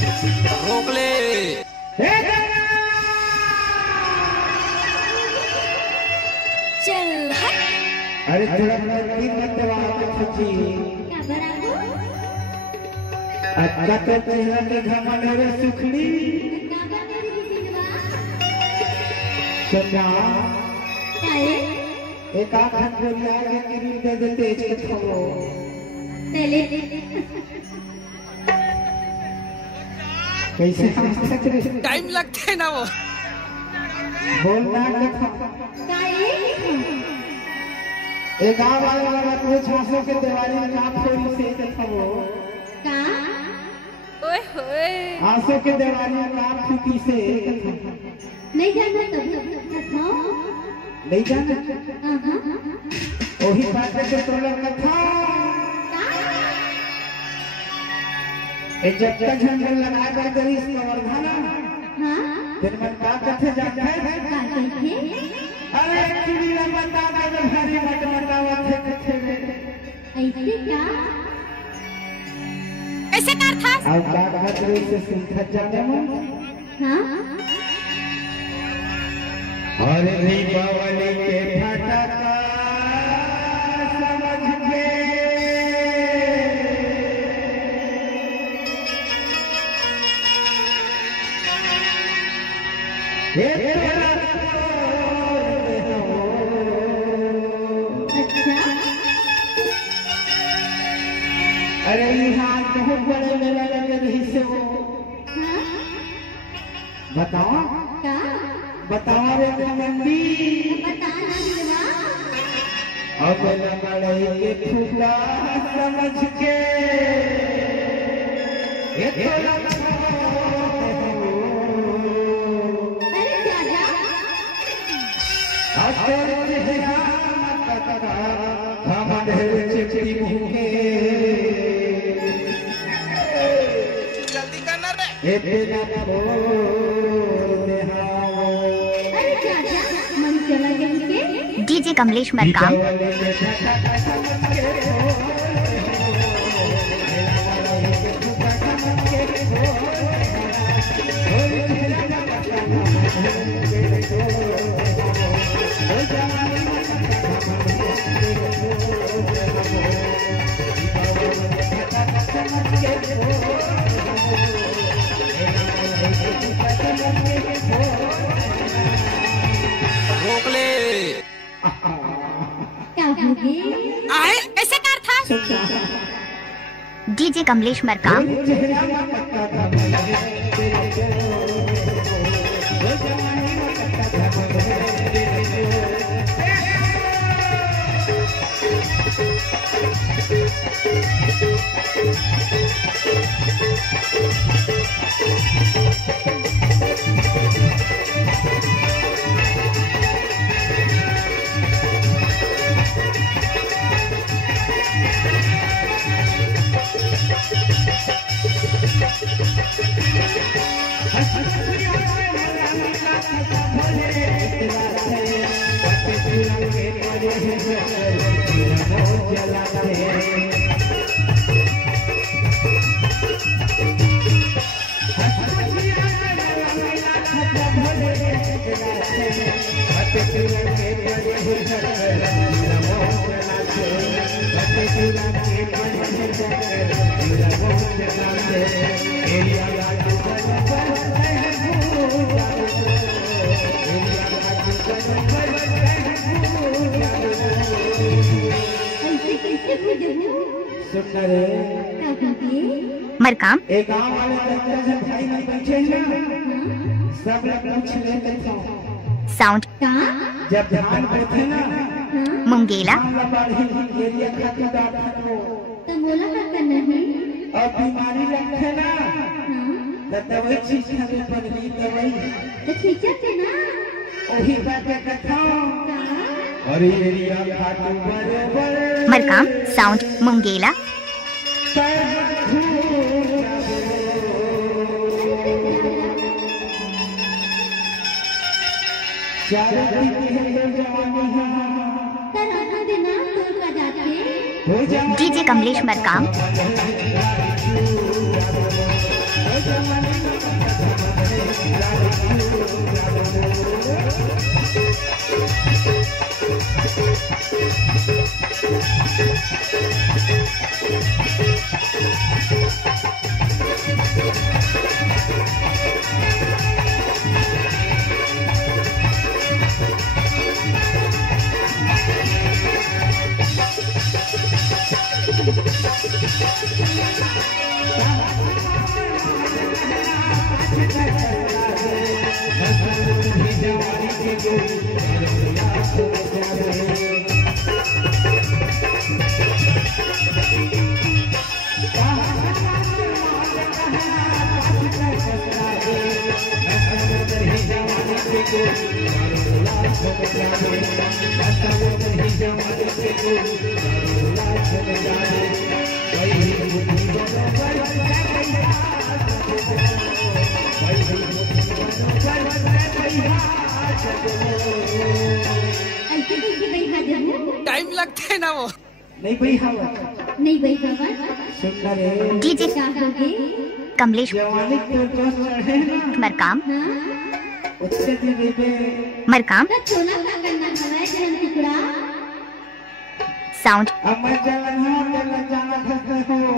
रोक ले। चल हट। अरे थोड़ा लड़की मत वापस क्या बराबू? अच्छा तो चेहरा के घमंड रे सुखड़ी क्या बराबू दिलवा? चंदा काहे? एक आखन बोलिया के क्रीम दे देते इसके थोड़ो पहले कैसे हंसत रे टाइम लगता है ना वो। बोलना देखो काहे? एक गाँव वाला कुछ हंसों के दिवाली में काम थोड़ी से देखो का? ओए होए। आंसू के दिवाली में काम फूटी से नहीं जाना तो नहीं जाना वही बात के तोड़ कथा जब तक जंगल लगा कर गरीस कवर्धाना फिर मन का कथे जाता है का कहते? अरे चिड़िया बता दे भारी मत बतावा थे कथे ऐसे क्या? ऐसे कार था। अब का खतरे से सिंखत जाने में हाँ और दीपावली के फटाका समझ के अच्छा अरे यहाँ बहुत बड़े मेला लगे रही से वो हाँ बताओ का? बताओ रे कमंडी बता ना दिलवा। अब लड़ाई के फूका समझ के ये थोड़ा अरे जा हम ढेर चिपटी मुके जल्दी करना रे। इतना अरे जा मन चला गया के? डीजे कमलेश मरकाम। रोक ले। क्या होगी? आए ऐसे कार था। डीजे कमलेश मरकाम। मरकाम एक गांव वाले लड़का जब भाई में बैठे हैं सब लोग पूछ लेते थे साउंड जब ध्यान करते ना मुंगेला एरिया खातिर डॉक्टर को तो बोला करता नहीं और बीमारी रखे ना तो दवाई चीज खाने पर भी दवाई तो खींचा थे ना वही बात कथा और एरिया खातिर बड़े मरकाम साउंड मुंगेला चारों दिन के जवानी है तरह देना तो का जाके डीजे कमलेश मरकाम। टाइम लगता है ना वो। नहीं भाई हम नहीं भाई खबर सुंदर है डीजे चाहोगे कमलेश जवानी तो जोश चढ़े ना मरकाम। हाँ उससे भी पे मरकाम तो छोला क्या करना है जहन टुकड़ा साउंड अब मैं चलना जाना था हो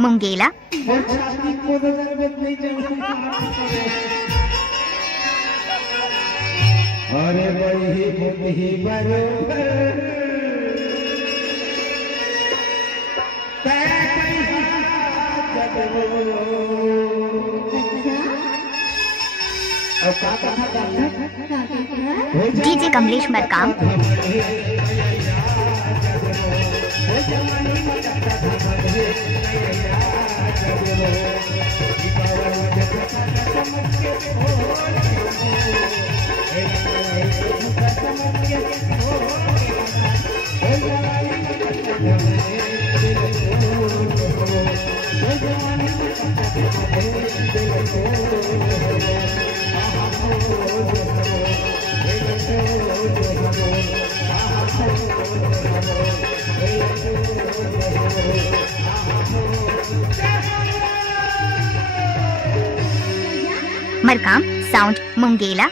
मुंगेला। वो छाती को तो जरूरत नहीं चलना। अरे वही बुद्धि बरोबर डीजे कमलेश मरकाम। मरकाम साउंड मुंगेला।